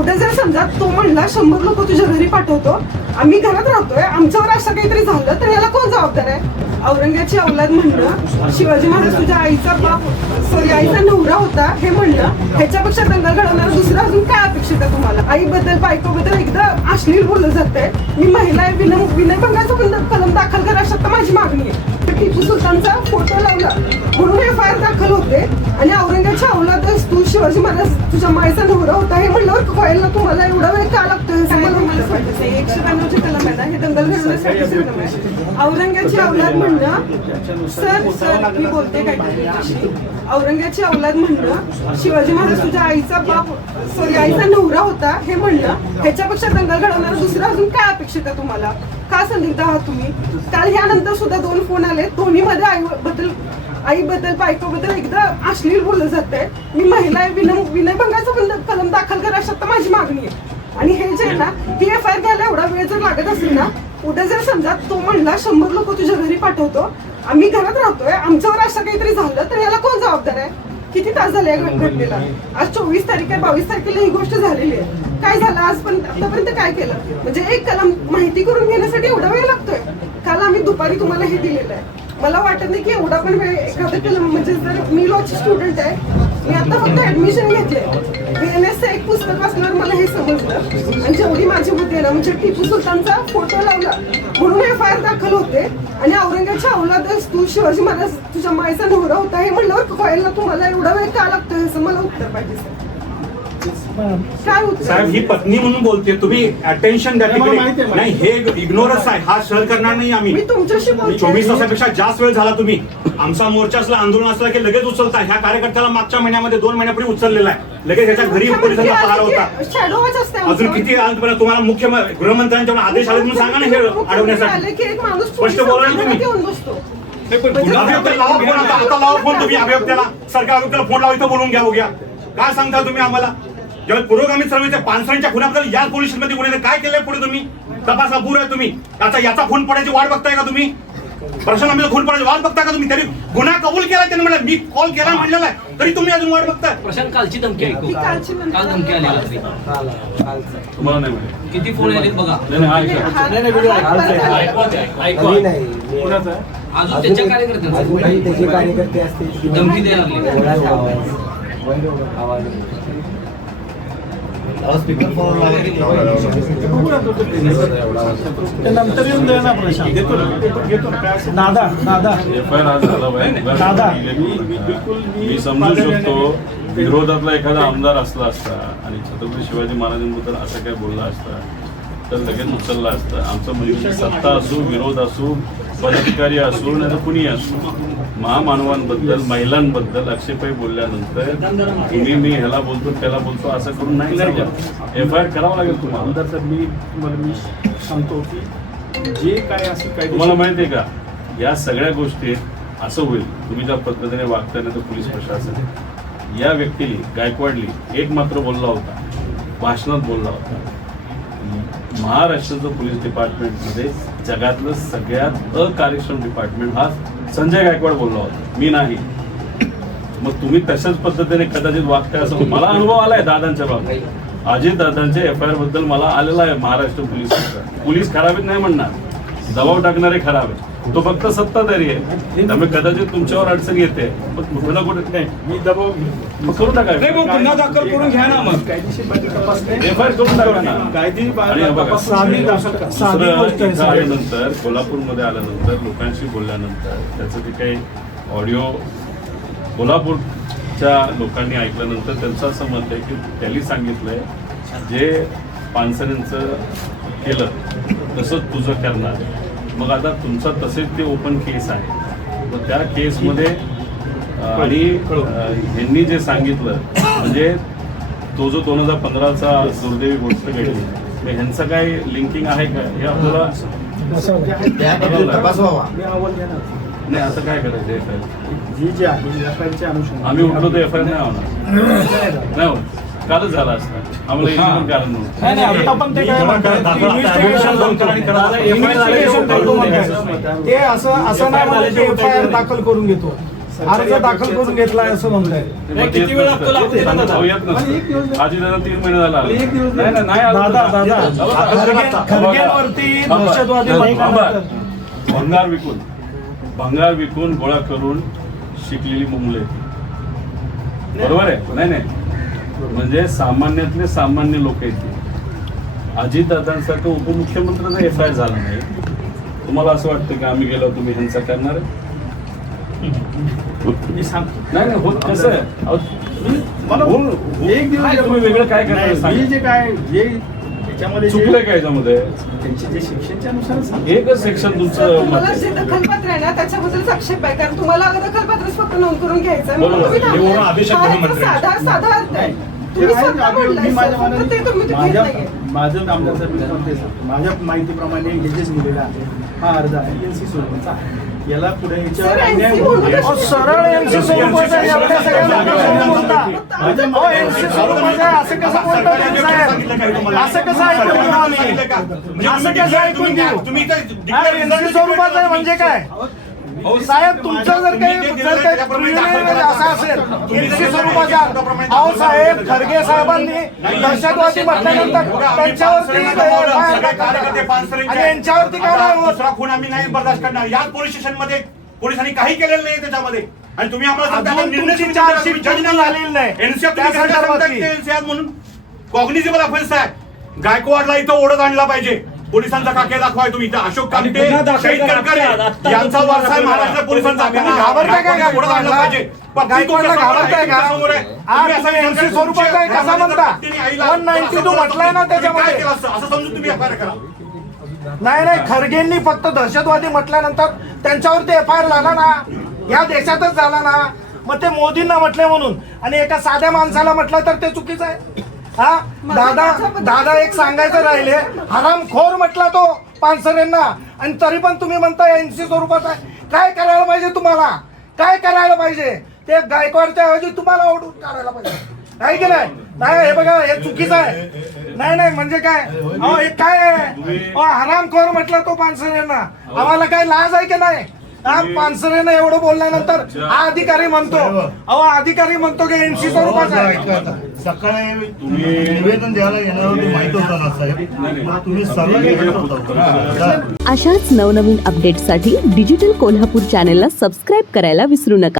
उद्या जर समजा तो म्हणला 100 लोक तुझ्या घरी पाठवतो, आम्ही घरात राहतोय, आमच्यावर असं काहीतरी झालं तर याला कोण जबाबदार आहे? औरंगाची औलाद म्हणणं, शिवाजी महाराज तुझ्या आईचा बाप सॉरी आईचा नवरा होता हे म्हणणं, ह्याच्यापेक्षा दंगल घडवणार दुसरं अजून काय अपेक्षित आहे तुम्हाला? आईबद्दल बायकोबद्दल एकदा अश्लील बोललं जातंय. मी महिला आहे, विनयभंगाचा कलम दाखल करा अशा तर माझी मागणी आहे. टिपू सुलतानचा फोटो लावला म्हणून FIR दाखल होते आणि औरंगाच्या औलाद तू शिवाजी महाराज तुझ्या माईचा नवरा होता हे म्हणल्यावर व्हायला तुम्हाला एवढा वेळ का लागतोय? 192 कलम आहे ना, हे दंगल घडवण्यासाठी. औरंगाची औलाद म्हणणं सर मी बोलते काय औरंगाची औलाद म्हणणं, शिवाजी महाराज तुझ्या आईचा बाप सॉरी आईचा नवरा होता हे म्हणणं, ह्याच्यापेक्षा दंगल घडवणार दुसरं अजून काय अपेक्षित आहे तुम्हाला? का संदिग्ध आहात तुम्ही? काल ह्यानंतर सुद्धा 2 फोन आले, दोन्हीमध्ये आईबद्दल बायकोबद्दल एकदा अश्लील बोललं जातंय. मी महिला आहे, विनयभंगाचा कलम दाखल करा अशा तर माझी मागणी आहे. आणि हे जे आहे ना, ही FIR घ्यायला एवढा वेळ जर लागत असेल ना, उद्या जर समजा तो म्हणला 100 लोक तुझ्या घरी पाठवतो, आम्ही घरात राहतोय, आमच्यावर असं काहीतरी झालं तर याला कोण जबाबदार आहे? किती तास झाले या घटनेला? आज 24 तारीख आहे, 22 तारखेला ही गोष्ट झालेली आहे. काय झालं आज पण आतापर्यंत काय केलं? म्हणजे एक कलम माहिती करून घेण्यासाठी एवढा वेळ लागतोय. काल आम्ही दुपारी तुम्हाला हे दिलेलं आहे. मला वाटत नाही की एवढा पण वेळ एखादं कलम म्हणजे जर मी लॉची स्टुडंट आहे, मी आता फक्त ऍडमिशन घेतलंय, BNSचं एक पुस्तक वाचल्यावर मला हे समजलं. आणि जेवढी माझी बुद्धी आहे ना, म्हणजे टिपू सुलतानचा फोटो लावला म्हणून FIR दाखल होते आणि औरंगाच्या औलाद तू शिवाजी महाराज तुझ्या माईचा नवरा होता हे म्हणल्यावर व्हायला तुम्हाला एवढा वेळ का लागतोय असं मला उत्तर पाहिजे सर. काय उत्तर? साहेब ही पत्नी म्हणून बोलते, तुम्ही अटेन्शन द्या तिकडे. नाही हे इग्नोरन्स आहे, हा सहन करणार नाही आम्ही. मी तुमच्याशी बोलते. 24 तासापेक्षा जास्त वेळ झाला. तुम्ही आमचा मोर्चा असला, आंदोलन असला की लगेच उचलता. ह्या कार्यकर्त्याला मागच्या महिन्यामध्ये 2 महिन्यापूर्वी उचललेला आहे. लगेच ह्याच्या घरी पोलिसांचा पहारा होता. अजून किती तुम्हाला मुख्य गृहमंत्र्यांच्या आदेश आले म्हणून सांगा ना हे अडवण्यासाठी. स्पष्ट बोला ना तुम्ही. अभियोक्ता लावा फोन, आता लावा फोन तुम्ही अभियोक्त्याला. सरकार अभियोक्त्याला फोन लावा, इथं बोलून घ्या. बघूया काय सांगता तुम्ही आम्हाला. जेव्हा पुरोगामी चळवळीच्या 500च्या खुनाबद्दल या पोलीस स्टेशनमध्ये गुन्हे काय केलंय पुढे तुम्ही तपासा पूर आहे तुम्ही. याचा खून पडायची वाट बघताय का तुम्ही? प्रशासनामध्ये खून पडायची वाट बघताय का तुम्ही? तरी गुन्हा कबूल केला त्यांनी, म्हणलं मी कॉल केला म्हणलेला आहे, तरी तुम्ही अजून वाट बघताय. प्रशांत कालची धमकी ऐकू, काल धमकी आली रात्री तुम्हाला नाही माहिती किती फोन आले बघा. अजून त्याच्या कार्यकर्ते असतील धमकी द्यायला लागली. नंतर येऊन द्या ना प्रशांत. दादा FIR आज झाला मी समजू शकतो विरोधातला एखादा आमदार असला असता आणि छत्रपती शिवाजी महाराजांबद्दल असं काय बोलला असता तर लगेच उचलला असतं. आमचं म्हणजे सत्ता असो, विरोध असो, पदाधिकारी असो, नाही तर कुणी असो, महामानवांबद्दल, महिलांबद्दल आक्षेपाई बोलल्यानंतर तुम्ही मी ह्याला बोलतो त्याला बोलतो असं करून नाही FIR करावं लागेल तुम्हाला. आमदार साहेब मी सांगतो की जे काय असेल काय तुम्हाला माहिती आहे का, या सगळ्या गोष्टी असं होईल तुम्ही ज्या पद्धतीने वागताना तर पोलीस प्रशासन या व्यक्तीने गायकवाडली एक मात्र बोलला होता, भाषणात बोलला होता, महाराष्ट्राचं पोलीस डिपार्टमेंटमध्ये जगातलं सगळ्यात अकार्यक्षम डिपार्टमेंट हा संजय गायकवाड बोलला होता, मी नाही. मग तुम्ही तशाच पद्धतीने कदाचित वागताय असं मला अनुभव आलाय दादांच्या बाबतीत. अजित दादांच्या FIR बद्दल मला आलेला आहे महाराष्ट्र पोलीस खराब आहेत नाही म्हणणार, दबाव टाकणारे खराब आहे. तो फक्त सत्ताधारी आहे, त्यामुळे कदाचित तुमच्यावर अडचण येते. कुठे नाही मी दबाव करू टाका, गुन्हा दाखल करून घ्या ना. मग कायदेशीर तपास FIR करून टाका ना. आल्यानंतर कोल्हापूरमध्ये आल्यानंतर लोकांशी बोलल्यानंतर त्याचं जे काही ऑडिओ कोल्हापूरच्या लोकांनी ऐकल्यानंतर त्यांचं असं मत आहे की त्यांनी सांगितलंय जे पानसरेंचं केलं तसंच तुझं करणार. मग आता तुमचा तसेच ते ओपन केस आहे, मग त्या केसमध्ये आणि ह्यांनी जे सांगितलं म्हणजे तो जो 2015चा दुर्दैवी गोष्ट घडली, मग ह्यांचं काय लिंकिंग आहे का हे आपल्याला नाही. असं काय करायचं FIR जी जे आहे FIRच्या अनुषंगाने आम्ही उठलो तर FIR नाही होणार, नाही होत. कालच झाला असता आम्हाला याचं पण कारण नव्हतं. ते असं नाही FIR दाखल करून घेतो. अर्ज दाखल करून घेतलाय असं म्हणताय. किती वेळ लागतो लागू दे ना दादा. आजी दादा 3 महिने झाला आला. एक दिवस नाही नाही, नाही आला. दादा खरगेंवरती दहशतवादी भंगार विकून गोळा करून शिकलेली मुलं आहेत. बरोबर आहे? नाही नाही, म्हणजे सामान्यातले सामान्य लोक आहेत. अजितदादांसारखं उपमुख्यमंत्र्यांचा FIR झाला नाही. तुम्हाला असं वाटतं की आम्ही गेलो तुम्ही हिंसा करणार आहे? मी सांगतो नाही नाही, होत कसं आहे अहो, मला एक दिवस काय तुम्ही वेगळं काय करणार नाही, सांगा. मी जे काय जे त्याच्यामध्ये जे- चुकलं काय याच्यामध्ये? त्यांचे जे शिक्षणच्या नुसार सांगतो. एकच सेक्शन सर, तुमचं मत तुम्हाला आहे. जे दखलपत्र आहे ना त्याच्याबद्दलच आक्षेप आहे, कारण तुम्हाला दखलपत्रच फक्त नोंद करून घ्यायचं आहे. बरोबर. म्हणून तुम्ही हे थांबलाय. वरून आदेशात हा गृहमंत्री एक साधा अर्थ आहे. ते तुम्ही आहे, स्वतः आम्ही- बोललाय, मी माझ्या सर, फक्त ते तुम्ही ते घेत माझ्या नाहीये. माझं आमदार साहेब मी पण ते सांगतो. माझ्या माहितीप्रमाणे हे जे लिहिलेलं आहे हा अर्ज आहे NC स्वरूपाचा आहे. याला पुढे याच्यावर सर, अन्याय NC होऊ म्हणून नये. अहो, सरळ NC स्वरूपाचं आहे, एवढ्या सगळ्या लोकांसमोर बोलता. माझ्या अहो, NC स्वरूपाचं आहे, असं कसं बोलता तुम्ही साहेब? असं कसं ऐकून घेऊ आम्ही? असं कसं ऐकून घेऊ? तुम्ही NC स्वरूपाचं आहे म्हणजे काय? साहेब तुमचं जर काही असं असेल NC स्वरूपाचा, अहो साहेब खरगे साहेबांनी दहशतवादी म्हटल्यानंतर त्यांच्यावरती आणि यांच्यावरती काय नाही होत? दुसरा खून आम्ही नाही बर्दाश्त करणार. याच पोलीस स्टेशन मध्ये पोलिसांनी काही केलेलं नाही त्याच्यामध्ये, आणि तुम्ही आम्हाला सांगता अजून निर्णय तुमची तुम्ही चार्जशीट जज पूर्ण झालेली नाही. NCR त्या तुम्ही कसं काय सांगताय संदर्भातली. की NCR म्हणून कॉग्निझेबल ऑफेन्स आहे. गायकवाडला इथं ओढत आणला पाहिजे. पोलिसांचा काके दाखवाय तुम्ही इथं. अशोक कामटे, शहीद करकरे यांचा वारसा आहे महाराष्ट्र पोलिसांचा. त्यांना घाबरताय का गायकवाडला ओढत आणलं पाहिजे. गायकवाडला घाबरताय का? समोर आहे. आज तुम्ही तुम्ही असं NC स्वरूपाचं आहे कसं म्हणता? पत्नीने आईला 192 म्हटलंय ना तुम्ही काय त्याच्यामध्ये. केलं असतं? असं समजून तुम्ही FIR करा. नाही नाही, खरगेंनी फक्त दहशतवादी म्हटल्यानंतर त्यांच्यावरती FIR झाला ना, या देशातच झाला ना. मग ते मोदींना म्हटले म्हणून आणि एका साध्या माणसाला म्हटलं तर ते चुकीचं आहे. हा दादा एक सांगायचं राहिले, हरामखोर म्हटला तो पानसरेंना, आणि तरी पण तुम्ही म्हणता NC स्वरूपात आहे. काय करायला पाहिजे तुम्हाला? काय करायला पाहिजे? ते गायकवाडच्या ऐवजी तुम्हाला ओढून काढायला पाहिजे, आहे की नाही? नाही, हे बघा हे चुकीचं आहे. नाही नाही म्हणजे काय? अहो हे काय आहे? अहो हरामखोर म्हटलं तो पानसरेंना. आम्हाला काय लाज आहे की नाही? हा, पानसरेनं एवढं बोलल्यानंतर हा अधिकारी म्हणतो, अहो अधिकारी म्हणतो की NC स्वरूपाचा आहे. सकाळी निवेदन द्यायला येणार होते, माहित होतं ना साहेब, मग तुम्ही सर्व अशाच नवनवीन अपडेट्ससाठी डिजिटल कोल्हापूर चॅनेलला सबस्क्राईब करायला विसरू नका.